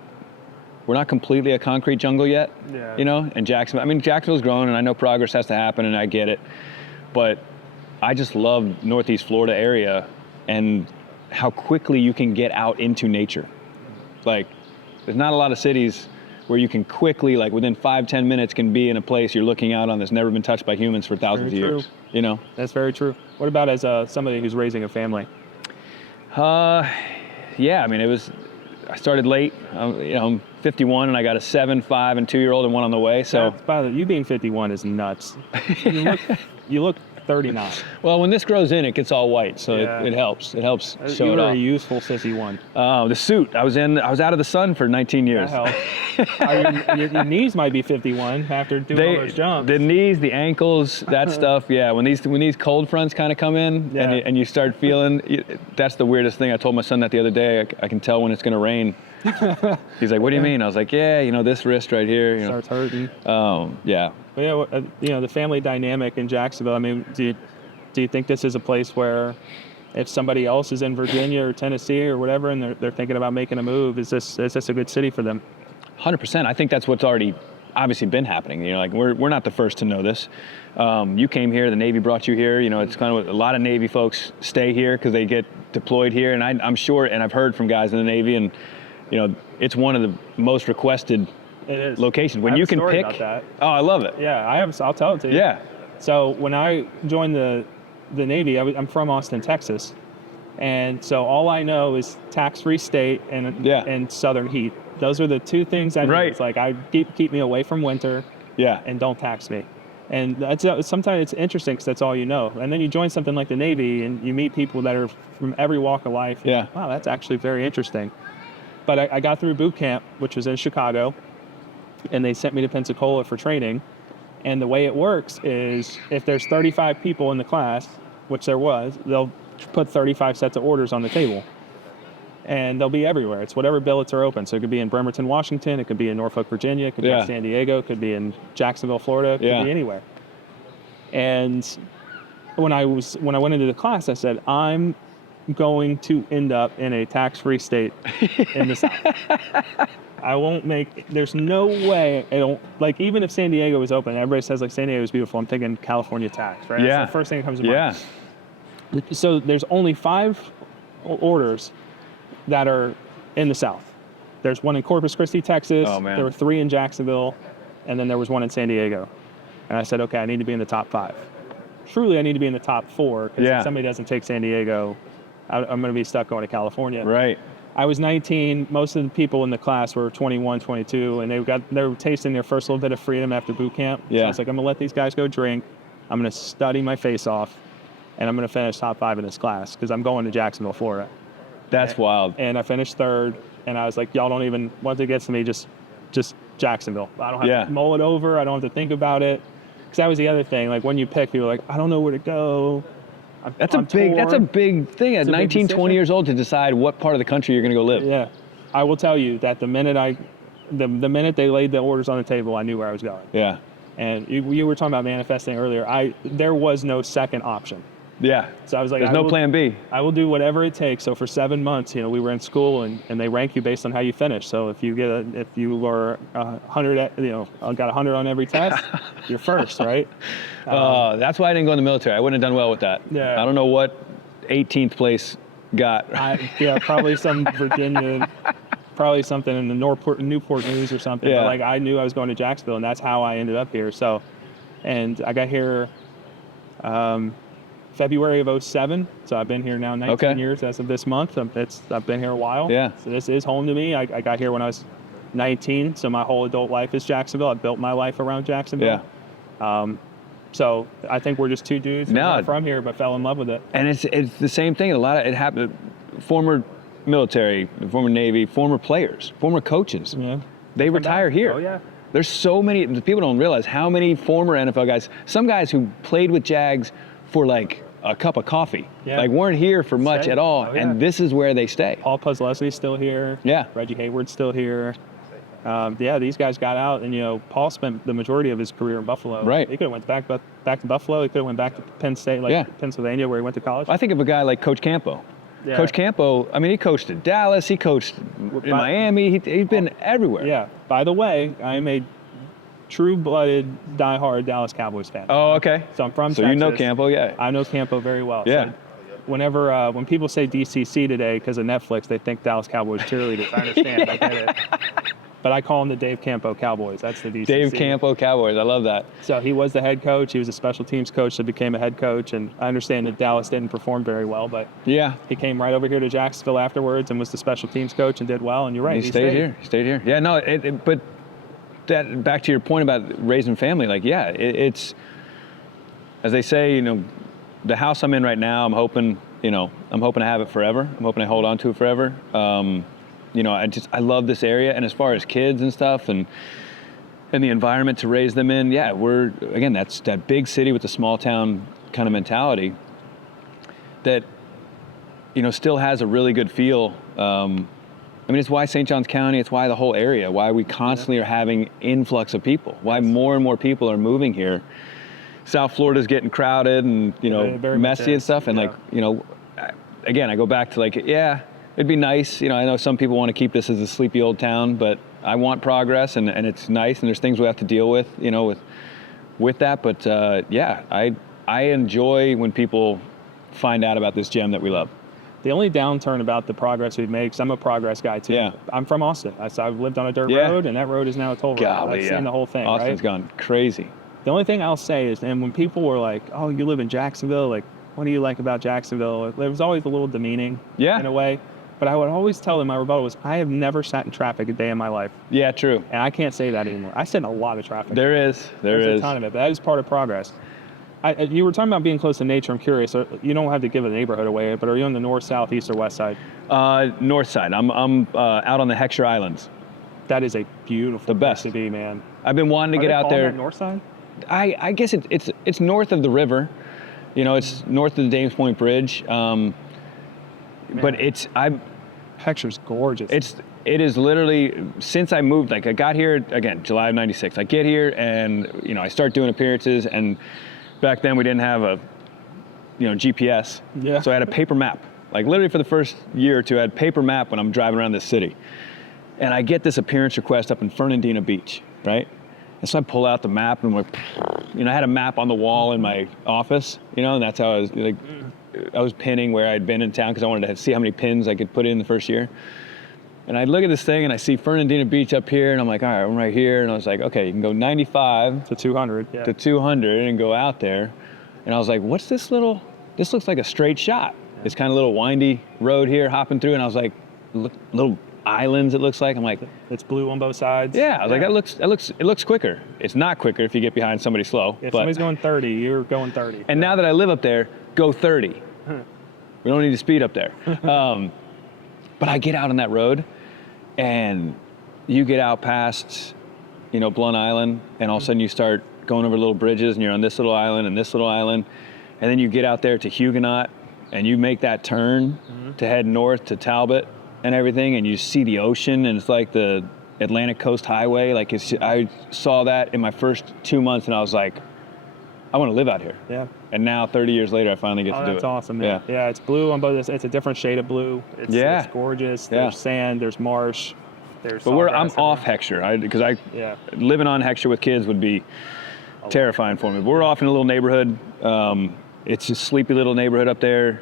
completely a concrete jungle yet. Yeah. And Jacksonville's growing, and I know progress has to happen, and I get it, but I just love Northeast Florida area and how quickly you can get out into nature. Like, there's not a lot of cities where you can quickly, like within 5-10 minutes, can be in a place you're looking out on that's never been touched by humans for thousands of years. That's very true. What about as somebody who's raising a family? Yeah, I started late. I'm 51, and I got a 7, 5, and 2-year-old and one on the way. So, by the way, you being 51 is nuts. You look 39. Well, when this grows in, it gets all white, so it helps. It helps show you it were off. a useful sissy one. The suit. I was out of the sun for 19 years. That helps. Your knees might be 51 after doing all those jumps. The knees, the ankles, that stuff. Yeah, when these cold fronts kind of come in, and you start feeling, that's the weirdest thing. I told my son that the other day. I can tell when it's going to rain. He's like, "What do you mean?" I was like, "Yeah, this wrist right here starts hurting." Yeah. But the family dynamic in Jacksonville. Do you think this is a place where, if somebody else is in Virginia or Tennessee or whatever, and they're thinking about making a move, is this a good city for them? 100%. I think that's what's already obviously been happening. Like, we're not the first to know this. You came here, the Navy brought you here. It's kind of a lot of Navy folks stay here because they get deployed here, and I'm sure, and I've heard from guys in the Navy, and it's one of the most requested locations. When you can pick. About that. Oh, I love it. Yeah, I'll tell it to you. Yeah. So when I joined the Navy, I'm from Austin, Texas, and so all I know is tax-free state and southern heat. Those are the two things I know. Right. It's like, I keep me away from winter. Yeah. And don't tax me. And sometimes it's interesting because that's all you know. And then you join something like the Navy, and you meet people that are from every walk of life. Yeah. Wow, that's actually very interesting. But I got through boot camp, which was in Chicago, and they sent me to Pensacola for training. And the way it works is if there's 35 people in the class, which there was, they'll put 35 sets of orders on the table. And they'll be everywhere. It's whatever billets are open. So it could be in Bremerton, Washington. It could be in Norfolk, Virginia. It could be in San Diego. It could be in Jacksonville, Florida. It could be anywhere. And when I went into the class, I said, I'm going to end up in a tax-free state in the South. I won't there's no way I don't, like, even if San Diego was open, everybody says, like, San Diego is beautiful. I'm thinking California tax, right? Yeah. That's the first thing that comes to mind. So there's only 5 orders that are in the South. There's one in Corpus Christi, Texas. Oh, man. There were 3 in Jacksonville, and then there was one in San Diego. And I said, okay, I need to be in the top 5. Truly, I need to be in the top 4, because if somebody doesn't take San Diego, I'm going to be stuck going to California. Right. I was 19. Most of the people in the class were 21, 22, and they were tasting their first little bit of freedom after boot camp. Yeah. So I was like, I'm going to let these guys go drink. I'm going to study my face off, and I'm going to finish top 5 in this class, because I'm going to Jacksonville, Florida. That's wild. And I finished 3rd, and I was like, y'all don't even, once it gets to me, just Jacksonville. I don't have to mull it over. I don't have to think about it. Because that was the other thing. Like, when you pick, you're like, I don't know where to go. That's a big thing at 19, 20 years old to decide what part of the country you're going to go live. Yeah. I will tell you that the minute they laid the orders on the table, I knew where I was going. Yeah. And you were talking about manifesting earlier. There was no second option. Yeah. So I was like, there's no plan B. I will do whatever it takes. So for 7 months, we were in school, and they rank you based on how you finish. So if you were 100, got 100 on every test, you're first, right? That's why I didn't go in the military. I wouldn't have done well with that. Yeah. I don't know what 18th place got. Probably some Virginia, probably something in the Newport News or something. Yeah. But like, I knew I was going to Jacksonville, and that's how I ended up here. So, and I got here February of 2007. So I've been here now 19 years as of this month. I've been here a while. Yeah. So this is home to me. I got here when I was 19. So my whole adult life is Jacksonville. I built my life around Jacksonville. Yeah. So I think we're just 2 dudes who are from here but fell in love with it. And it's the same thing. It happened. Former military, former Navy, former players, former coaches. Yeah. They retire here. Oh yeah. There's so many. People don't realize how many former NFL guys. Some guys who played with Jags for like a cup of coffee, like weren't here for much at all, and this is where they stay. Paul Puslesky's still here. Yeah. Reggie Hayward's still here. These guys got out, and Paul spent the majority of his career in Buffalo. Right. He could have went back to Buffalo. He could have went back to Penn State, Pennsylvania, where he went to college. I think of a guy like Coach Campo. Yeah. Coach Campo, I mean, he coached in Dallas. He coached in Miami. He's been everywhere. Yeah. By the way, I'm a true-blooded, diehard Dallas Cowboys fan. Oh, okay. So I'm from Texas. So you know Campo, yeah. I know Campo very well. Yeah. So when people say DCC today because of Netflix, they think Dallas Cowboys cheerleaders. I understand. I get it. But I call them the Dave Campo Cowboys. That's the DCC. Dave Campo Cowboys. I love that. So he was the head coach. He was a special teams coach that became a head coach. And I understand that Dallas didn't perform very well, but he came right over here to Jacksonville afterwards and was the special teams coach and did well. And you're right. He stayed here. He stayed here. Yeah, no, but that back to your point about raising family, like, it's, as they say, the house I'm in right now, I'm hoping to have it forever. I'm hoping to hold on to it forever. I love this area, and as far as kids and stuff and the environment to raise them in, that's that big city with the small town kind of mentality that, still has a really good feel. It's why St. Johns County, it's why the whole area, why we constantly are having influx of people, why more and more people are moving here. South Florida's getting crowded and, messy and stuff. And again, I go back to it'd be nice. I know some people want to keep this as a sleepy old town, but I want progress and it's nice. And there's things we have to deal with, with that. But I enjoy when people find out about this gem that we love. The only downturn about the progress we've made, because I'm a progress guy too. Yeah. I'm from Austin. I've lived on a dirt road, and that road is now a toll road. I've seen the whole thing. Austin's gone crazy. The only thing I'll say is, and when people were like, "Oh, you live in Jacksonville. Like, what do you like about Jacksonville?" There was always a little demeaning, in a way. But I would always tell them, my rebuttal was, I have never sat in traffic a day in my life. Yeah, true. And I can't say that anymore. I sit in a lot of traffic. There's a ton of it, but that is part of progress. You were talking about being close to nature. I'm curious. You don't have to give a neighborhood away, but are you on the north, south, east, or west side? North side. I'm out on the Heckscher Islands. That is a beautiful place to be, man. I've been wanting to get out there. That north side? I guess it's north of the river. You know, it's north of the Dames Point Bridge. But Heckscher's gorgeous. It is literally, since I moved, like I got here, again, July of 96. I get here and, you know, I start doing appearances, and back then we didn't have a, GPS. Yeah. So I had a paper map. Like literally for the first year or two, I had a paper map when I'm driving around this city. And I get this appearance request up in Fernandina Beach, right? And so I pull out the map and I'm like, I had a map on the wall in my office, and that's how I was like, I was pinning where I'd been in town because I wanted to see how many pins I could put in the first year. And I look at this thing and I see Fernandina Beach up here, and I'm like, all right, I'm right here. And I was like, okay, you can go 95 to 200, to 200 and go out there. And I was like, what's this this looks like a straight shot. It's kind of a little windy road here hopping through. And I was like, little islands it looks like. I'm like, it's blue on both sides. Yeah, I was like, it looks quicker. It's not quicker if you get behind somebody slow. If somebody's going 30, you're going 30. And now that I live up there, go 30. We don't need to speed up there. But I get out on that road, and you get out past, Blunt Island, and all of a sudden you start going over little bridges, and you're on this little island and this little island, and then you get out there to Huguenot, and you make that turn to head north to Talbot and everything, and you see the ocean, and it's like the Atlantic Coast Highway. Like I saw that in my first 2 months, and I was like, I want to live out here. Yeah. And now, 30 years later, I finally get to do it. That's awesome, man. Yeah, it's blue on both. It's a different shade of blue. It's gorgeous. There's sand. There's marsh. But I'm off Heckscher because living on Heckscher with kids would be terrifying for me. But we're off in a little neighborhood. It's a sleepy little neighborhood up there.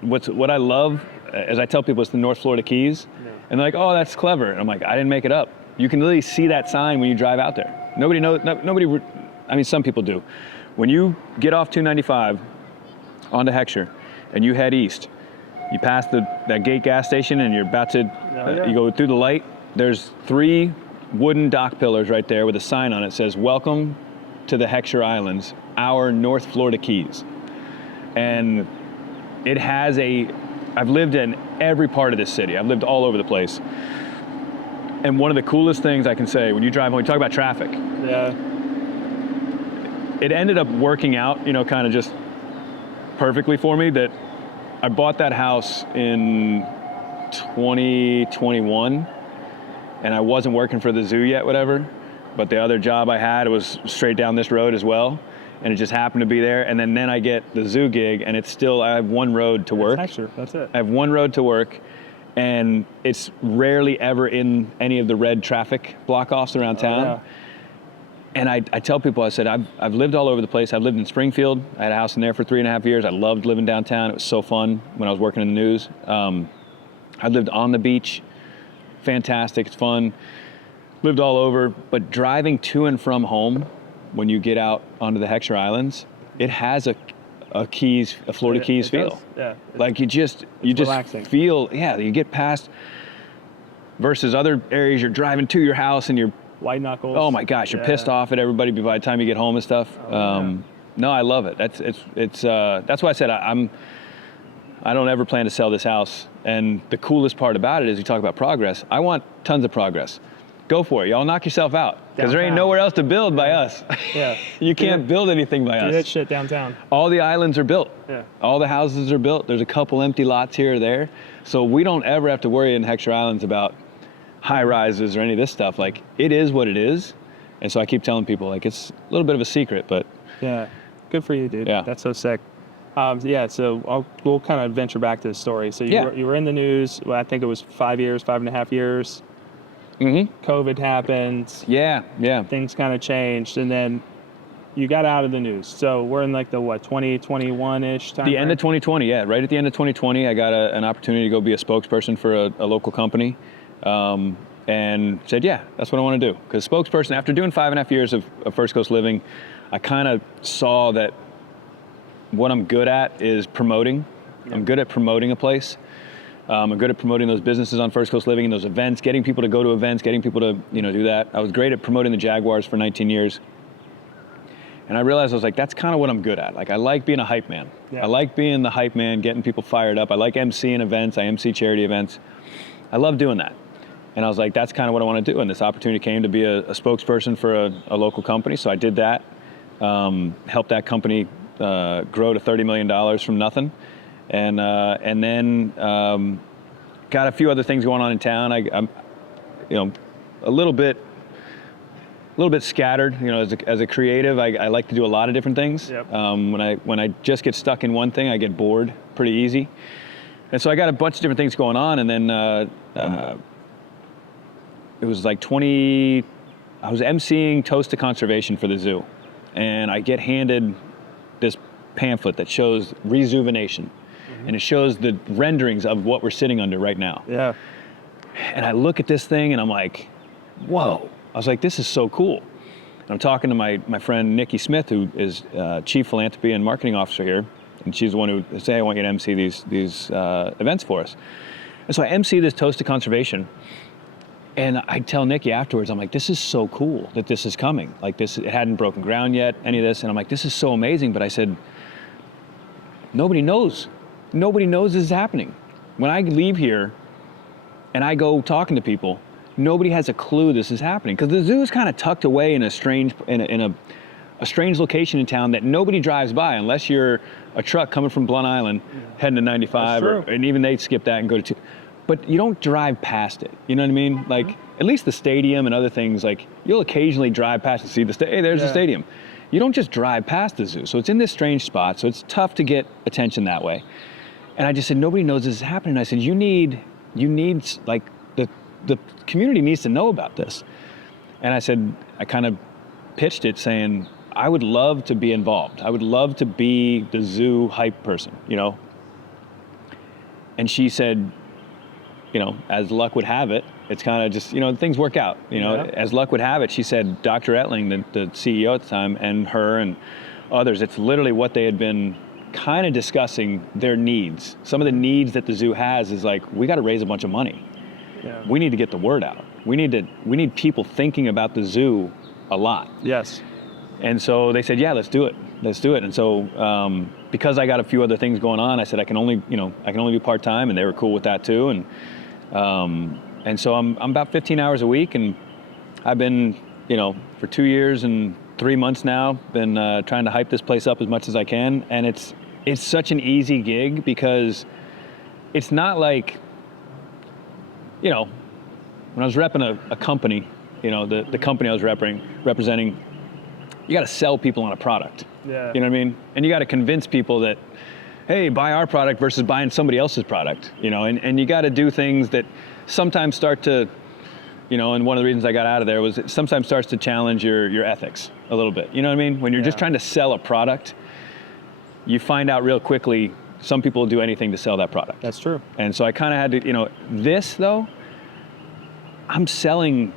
What I love, as I tell people, it's the North Florida Keys, and they're like, "Oh, that's clever." And I'm like, I didn't make it up. You can literally see that sign when you drive out there. Nobody knows. Nobody. I mean, some people do. When you get off 295 onto Heckscher and you head east, you pass that gate gas station and you're about to, you go through the light. There's 3 wooden dock pillars right there with a sign on it that says, "Welcome to the Heckscher Islands, our North Florida Keys." And it has I've lived in every part of this city. I've lived all over the place. And one of the coolest things I can say when you drive home, we talk about traffic. Yeah. It ended up working out, kind of just perfectly for me that I bought that house in 2021, and I wasn't working for the zoo yet, whatever, but the other job I had was straight down this road as well, and it just happened to be there. And then I get the zoo gig, and I have one road to work. That's it. I have one road to work, and it's rarely ever in any of the red traffic block-offs around town. Yeah. And I tell people, I said, I've lived all over the place. I've lived in Springfield. I had a house in there for 3.5 years. I loved living downtown. It was so fun when I was working in the news. I lived on the beach. Fantastic. It's fun. Lived all over. But driving to and from home, when you get out onto the Heckscher Islands, it has a Florida Keys feel. Does. Yeah. Like you just relaxing. Feel, you get past versus other areas you're driving to your house and you're white knuckles. Oh my gosh, you're pissed off at everybody by the time you get home and stuff. No, I love it. That's why I said I don't ever plan to sell this house. And the coolest part about it is you talk about progress. I want tons of progress. Go for it. Y'all knock yourself out because there ain't nowhere else to build by us. Yeah. You can't build anything by us. Do that shit downtown. All the islands are built. Yeah. All the houses are built. There's a couple empty lots here or there. So we don't ever have to worry in Heckscher Islands about high rises or any of this stuff. Like, it is what it is. And so I keep telling people, like, it's a little bit of a secret, but yeah, good for you, dude. Yeah. That's so sick. So we'll kind of venture back to the story. So you were in the news, I think it was 5.5 years. Mm-hmm. COVID happened. Yeah. Things kind of changed, and then you got out of the news. So we're in like the 2021-ish time. The end of 2020, yeah. Right at the end of 2020, I got an opportunity to go be a spokesperson for a local company. And said, yeah, that's what I want to do. Because spokesperson, after doing 5.5 years of First Coast Living, I kind of saw that what I'm good at is promoting. Yeah. I'm good at promoting a place. I'm good at promoting those businesses on First Coast Living and those events, getting people to go to events, getting people to, do that. I was great at promoting the Jaguars for 19 years. And I realized I was like, that's kind of what I'm good at. Like, I like being a hype man. Yeah. I like being the hype man, getting people fired up. I like emceeing events. I MC charity events. I love doing that. And I was like, that's kind of what I want to do. And this opportunity came to be a spokesperson for a local company. So I did that, helped that company grow to $30 million from nothing. And then got a few other things going on in town. I'm, a little bit scattered. As a creative, I like to do a lot of different things. Yep. When I just get stuck in one thing, I get bored pretty easy. And so I got a bunch of different things going on. And then it was like I was emceeing Toast to Conservation for the zoo. And I get handed this pamphlet that shows rejuvenation. And it shows the renderings of what we're sitting under right now. Yeah. And I look at this thing and I'm like, whoa. I was like, this is so cool. And I'm talking to my friend Nikki Smith, who is Chief Philanthropy and Marketing Officer here. And she's the one who said, I want you to MC these events for us. And so I MC this Toast to Conservation. And I tell Nikki afterwards, I'm like, this is so cool that this is coming. Like it hadn't broken ground yet, any of this. And I'm like, this is so amazing. But I said, nobody knows. Nobody knows this is happening. When I leave here and I go talking to people, nobody has a clue this is happening. Because the zoo is kind of tucked away in a strange location in town that nobody drives by unless you're a truck coming from Blunt Island heading to 95, and even they skip that and go to 2. But you don't drive past it. You know what I mean? Like, at least the stadium and other things, like, you'll occasionally drive past and see hey, there's the stadium. You don't just drive past the zoo. So it's in this strange spot, so it's tough to get attention that way. And I just said, nobody knows this is happening. I said, you need like, the community needs to know about this. And I said, I kind of pitched it saying, I would love to be involved. I would love to be the zoo hype person, And she said, as luck would have it, it's kind of just, things work out, As luck would have it, she said, Dr. Ettling, the CEO at the time, and her and others, it's literally what they had been kind of discussing, their needs. Some of the needs that the zoo has is like, we got to raise a bunch of money. Yeah. We need to get the word out. We need people thinking about the zoo a lot. Yes. And so they said, yeah, let's do it. And so because I got a few other things going on, I said I can only be part-time, and they were cool with that too. And so I'm about 15 hours a week, and I've been, for 2 years and 3 months now, been trying to hype this place up as much as I can. And it's such an easy gig because it's not like, when I was repping a company, the company I was representing, you got to sell people on a product. Yeah. You know what I mean? And you got to convince people that, hey, buy our product versus buying somebody else's product, and you got to do things that sometimes start to, and one of the reasons I got out of there was it sometimes starts to challenge your ethics a little bit. You know what I mean? When you're just trying to sell a product, you find out real quickly some people will do anything to sell that product. That's true. And so I kind of had to, this though, I'm selling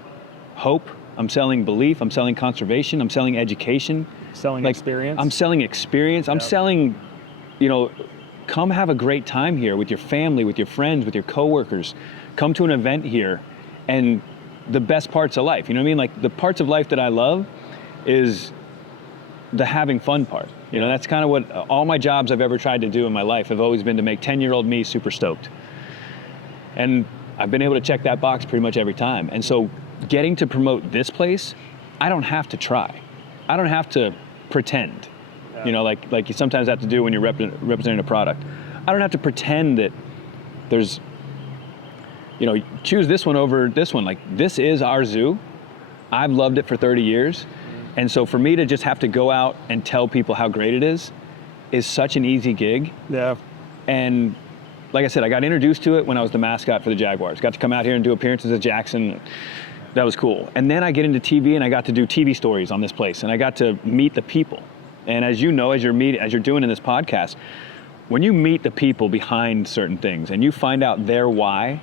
hope, I'm selling belief, I'm selling conservation, I'm selling education. Selling experience. I'm selling experience. I'm selling, come have a great time here with your family, with your friends, with your coworkers. Come to an event here, and the best parts of life. You know what I mean? Like, the parts of life that I love is the having fun part. That's kind of what all my jobs I've ever tried to do in my life have always been to make 10-year-old me super stoked. And I've been able to check that box pretty much every time. And so getting to promote this place, I don't have to try. I don't have to pretend. Like you sometimes have to do when you're representing a product. I don't have to pretend that there's, choose this one over this one. Like, this is our zoo. I've loved it for 30 years. And so for me to just have to go out and tell people how great it is such an easy gig. Yeah. And like I said, I got introduced to it when I was the mascot for the Jaguars. Got to come out here and do appearances at Jackson. That was cool. And then I get into TV, and I got to do TV stories on this place, and I got to meet the people. And as you know, as you're doing in this podcast, when you meet the people behind certain things and you find out their why,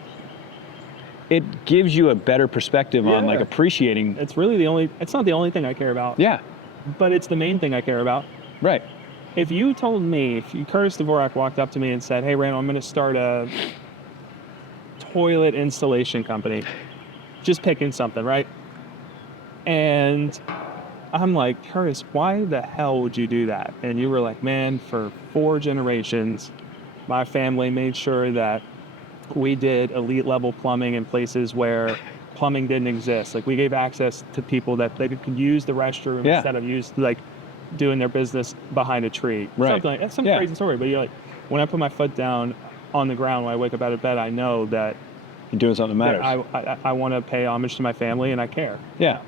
it gives you a better perspective on like appreciating. It's really it's not the only thing I care about. Yeah. But it's the main thing I care about. Right. If Curtis Dvorak walked up to me and said, hey, Randall, I'm going to start a toilet installation company. Just picking something, right? And I'm like, Curtis, why the hell would you do that? And you were like, man, for 4 generations, my family made sure that we did elite level plumbing in places where plumbing didn't exist. Like we gave access to people that they could use the restroom instead of doing their business behind a tree. Right. Something like, that's some crazy story, but you're like, when I put my foot down on the ground when I wake up out of bed, I know that you're doing something that matters. I want to pay homage to my family, and I care. Yeah.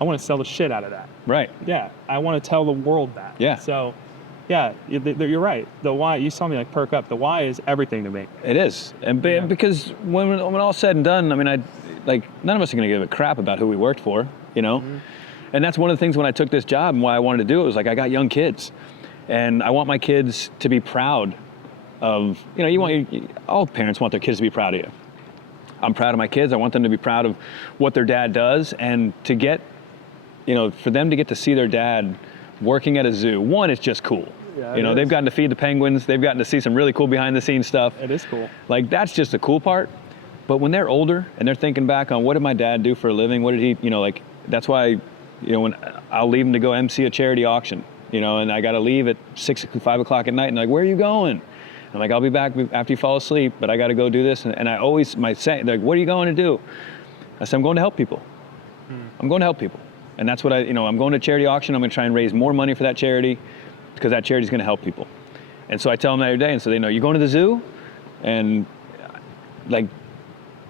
I want to sell the shit out of that. Right. Yeah. I want to tell the world that. Yeah. So, yeah, you're right. The why, you saw me like perk up. The why is everything to me. It is. And because when all's said and done, I mean, none of us are going to give a crap about who we worked for, you know? Mm-hmm. And that's one of the things when I took this job and why I wanted to do it was like, I got young kids and I want my kids to be proud of, all parents want their kids to be proud of you. I'm proud of my kids. I want them to be proud of what their dad does and to get, for them to get to see their dad working at a zoo. One, it's just cool. Yeah, they've gotten to feed the penguins. They've gotten to see some really cool behind the scenes stuff. It is cool. Like that's just the cool part. But when they're older and they're thinking back on what did my dad do for a living? What did he, that's why, when I'll leave them to go MC a charity auction, and I got to leave at 5 o'clock at night and they're like, where are you going? I'm like, I'll be back after you fall asleep, but I got to go do this. And I always say, they're like, what are you going to do? I said, I'm going to help people. I'm going to help people. And that's what I'm going to a charity auction. I'm going to try and raise more money for that charity because that charity is going to help people. And so I tell them that every day. And so they know, you're going to the zoo? And like,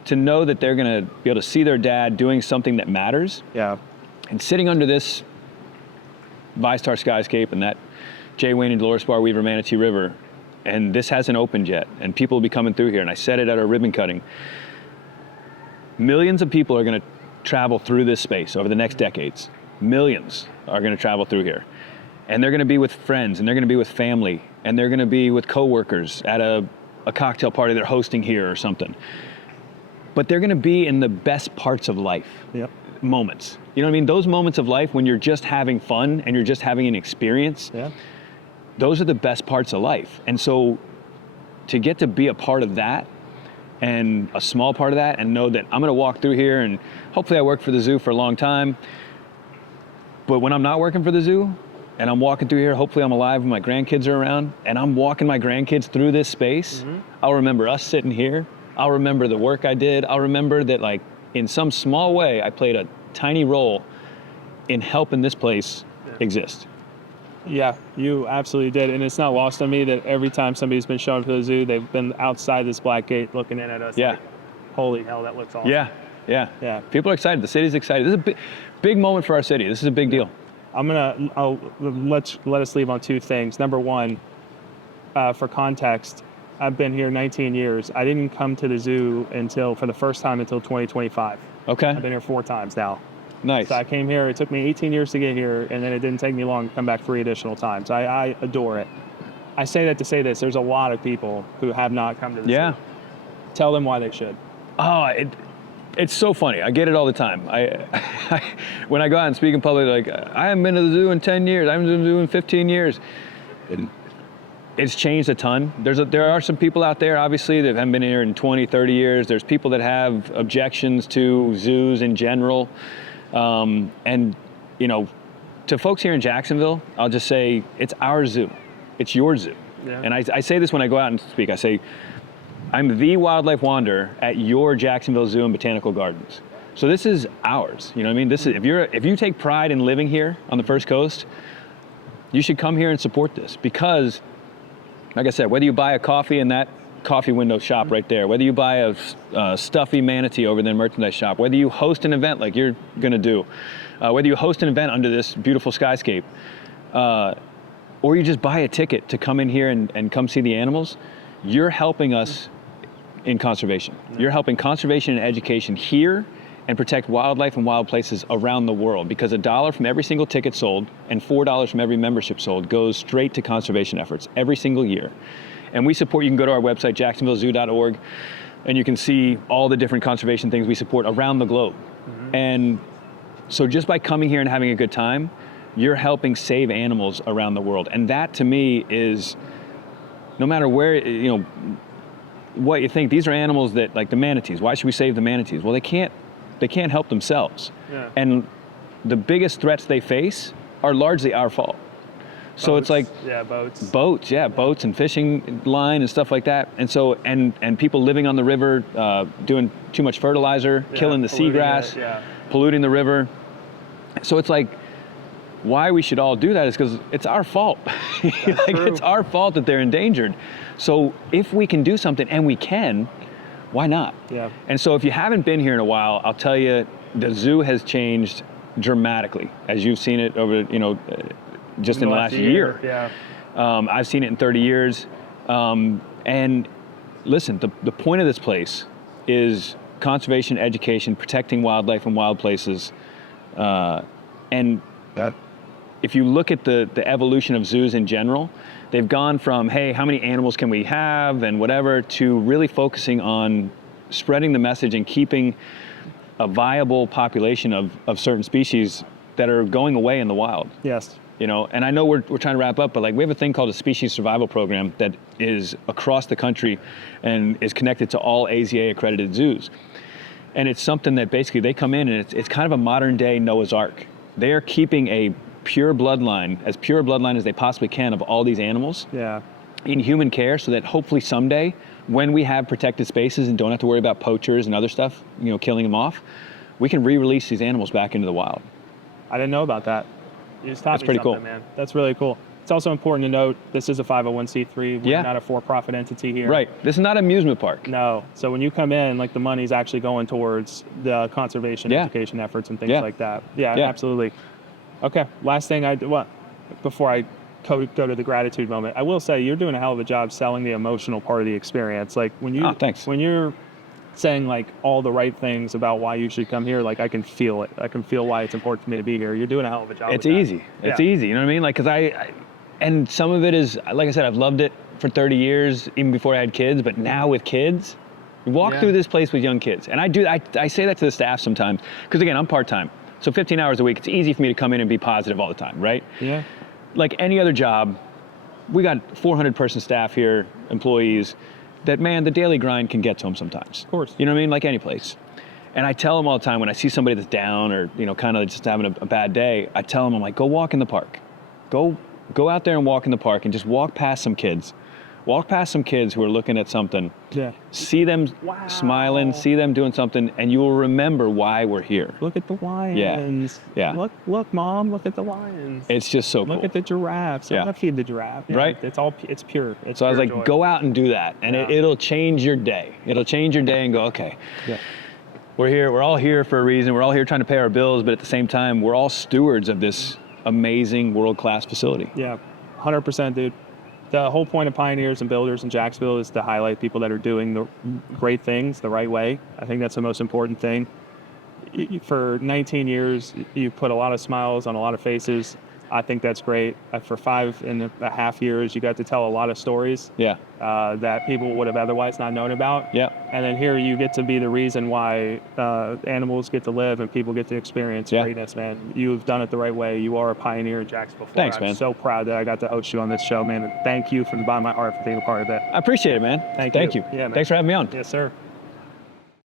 to know that they're going to be able to see their dad doing something that matters. Yeah. And sitting under this ViStar skyscape and that J. Wayne and Dolores Bar Weaver Manatee River, and this hasn't opened yet, and people will be coming through here, and I said it at our ribbon cutting. Millions of people are going to travel through this space over the next decades. Millions are going to travel through here. And they're going to be with friends, and they're going to be with family, and they're going to be with coworkers at a cocktail party they're hosting here or something. But they're going to be in the best parts of life. Yep. Moments. You know what I mean? Those moments of life when you're just having fun and you're just having an experience. Yeah. Those are the best parts of life. And so to get to be a part of that and a small part of that and know that I'm going to walk through here and hopefully I worked for the zoo for a long time. But when I'm not working for the zoo and I'm walking through here, hopefully I'm alive when my grandkids are around and I'm walking my grandkids through this space, I'll remember us sitting here. I'll remember the work I did. I'll remember that like in some small way, I played a tiny role in helping this place exist. Yeah, you absolutely did. And it's not lost on me that every time somebody's been shown to the zoo, they've been outside this black gate looking in at us. Yeah. Like, holy hell, that looks awesome. Yeah. People are excited. The city's excited. This is a big moment for our city. This is a big deal. Let us leave on 2 things. Number one, for context, I've been here 19 years. I didn't come to the zoo for the first time until 2025. Okay. I've been here 4 times now. Nice. So I came here, it took me 18 years to get here, and then it didn't take me long to come back 3 additional times. I adore it. I say that to say this, there's a lot of people who have not come to the zoo. Tell them why they should. Oh, it's so funny. I get it all the time. When I go out and speak in public, like, I haven't been to the zoo in 10 years. I haven't been to the zoo in 15 years. It's changed a ton. There are some people out there, obviously, that haven't been here in 20, 30 years. There's people that have objections to zoos in general. And, to folks here in Jacksonville, I'll just say, it's our zoo. It's your zoo. Yeah. And I say this when I go out and speak. I say, I'm the wildlife wanderer at your Jacksonville Zoo and Botanical Gardens. So this is ours. You know what I mean? This is if you take pride in living here on the First Coast, you should come here and support this because, like I said, whether you buy a coffee in that coffee window shop right there, whether you buy a stuffy manatee over there in the merchandise shop, whether you host an event like you're gonna do, whether you host an event under this beautiful skyscape, or you just buy a ticket to come in here and come see the animals, you're helping us in conservation. You're helping conservation and education here and protect wildlife and wild places around the world because $1 from every single ticket sold and $4 from every membership sold goes straight to conservation efforts every single year. And we support, you can go to our website, jacksonvillezoo.org, and you can see all the different conservation things we support around the globe. And so just by coming here and having a good time, you're helping save animals around the world. And that to me is, no matter where, what you think, these are animals that, like the manatees, why should we save the manatees? Well, they can't help themselves. Yeah. And the biggest threats they face are largely our fault. So it's like boats and fishing line and stuff like that. And so, and people living on the river, doing too much fertilizer, killing the seagrass, polluting the river. So it's like, why we should all do that is because it's our fault. It's our fault that they're endangered. So if we can do something, and we can, why not? Yeah. And so if you haven't been here in a while, I'll tell you, the zoo has changed dramatically, as you've seen it over, just in the last year. Yeah. I've seen it in 30 years. And listen, the point of this place is conservation, education, protecting wildlife and wild places. And if you look at the evolution of zoos in general, they've gone from, hey, how many animals can we have and whatever, to really focusing on spreading the message and keeping a viable population of certain species that are going away in the wild. Yes. And I know we're trying to wrap up, but like, we have a thing called a species survival program that is across the country and is connected to all AZA accredited zoos. And it's something that basically they come in, and it's kind of a modern day Noah's Ark. They are keeping a pure bloodline as they possibly can of all these animals in human care, so that hopefully someday, when we have protected spaces and don't have to worry about poachers and other stuff, killing them off, we can re-release these animals back into the wild. I didn't know about that. You just taught That's me pretty something, cool, man. That's really cool. It's also important to note, this is a 501c3. We're not a for-profit entity here. Right. This is not an amusement park. No. So when you come in, like, the money's actually going towards the conservation education efforts and things like that. Yeah, absolutely. Okay. Last thing before I go to the gratitude moment, I will say you're doing a hell of a job selling the emotional part of the experience. Like, when you're saying like all the right things about why you should come here, like, I can feel it. I can feel why it's important for me to be here. You're doing a hell of a job. It's easy. It's easy. You know what I mean? Like, because and some of it is, like I said, I've loved it for 30 years, even before I had kids. But now with kids, you walk through this place with young kids, and I say that to the staff sometimes, because again, I'm part-time, so 15 hours a week. It's easy for me to come in and be positive all the time, right? Yeah. Like any other job, we got 400-person staff here, employees, that, man, the daily grind can get to them sometimes. Of course. You know what I mean? Like any place. And I tell them all the time, when I see somebody that's down or, kind of just having a bad day, I tell them, I'm like, go walk in the park. Go out there and walk in the park and just walk past some kids. Walk past some kids who are looking at something. Yeah. See them smiling, see them doing something, and you will remember why we're here. Look at the lions. Yeah. Look, Mom, look at the lions. It's just so cool. Look at the giraffes. I'm gonna feed the giraffe. Yeah, right? It's pure. So I was like, joy. Go out and do that, and it'll change your day. It'll change your day and go, okay. Yeah. We're here. We're all here for a reason. We're all here trying to pay our bills, but at the same time, we're all stewards of this amazing world-class facility. Yeah, 100%, dude. The whole point of Pioneers and Builders in Jacksonville is to highlight people that are doing the great things the right way. I think that's the most important thing. For 19 years, you put a lot of smiles on a lot of faces. I think that's great. For 5.5 years, you got to tell a lot of stories that people would have otherwise not known about. Yeah. And then here you get to be the reason why animals get to live and people get to experience greatness, man. You've done it the right way. You are a pioneer in Jacksonville. Thanks, man. I'm so proud that I got to host you on this show, man. And thank you from the bottom of my heart for being a part of it. I appreciate it, man. Thank you. Yeah, man. Thanks for having me on. Yes, sir.